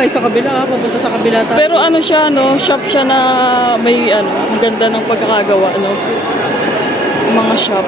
tayo sa kabila, pupunta sa kabila tayo. Pero ano siya, no? Shop siya na may ano, ang ganda ng pagkakagawa, no? Mga shop.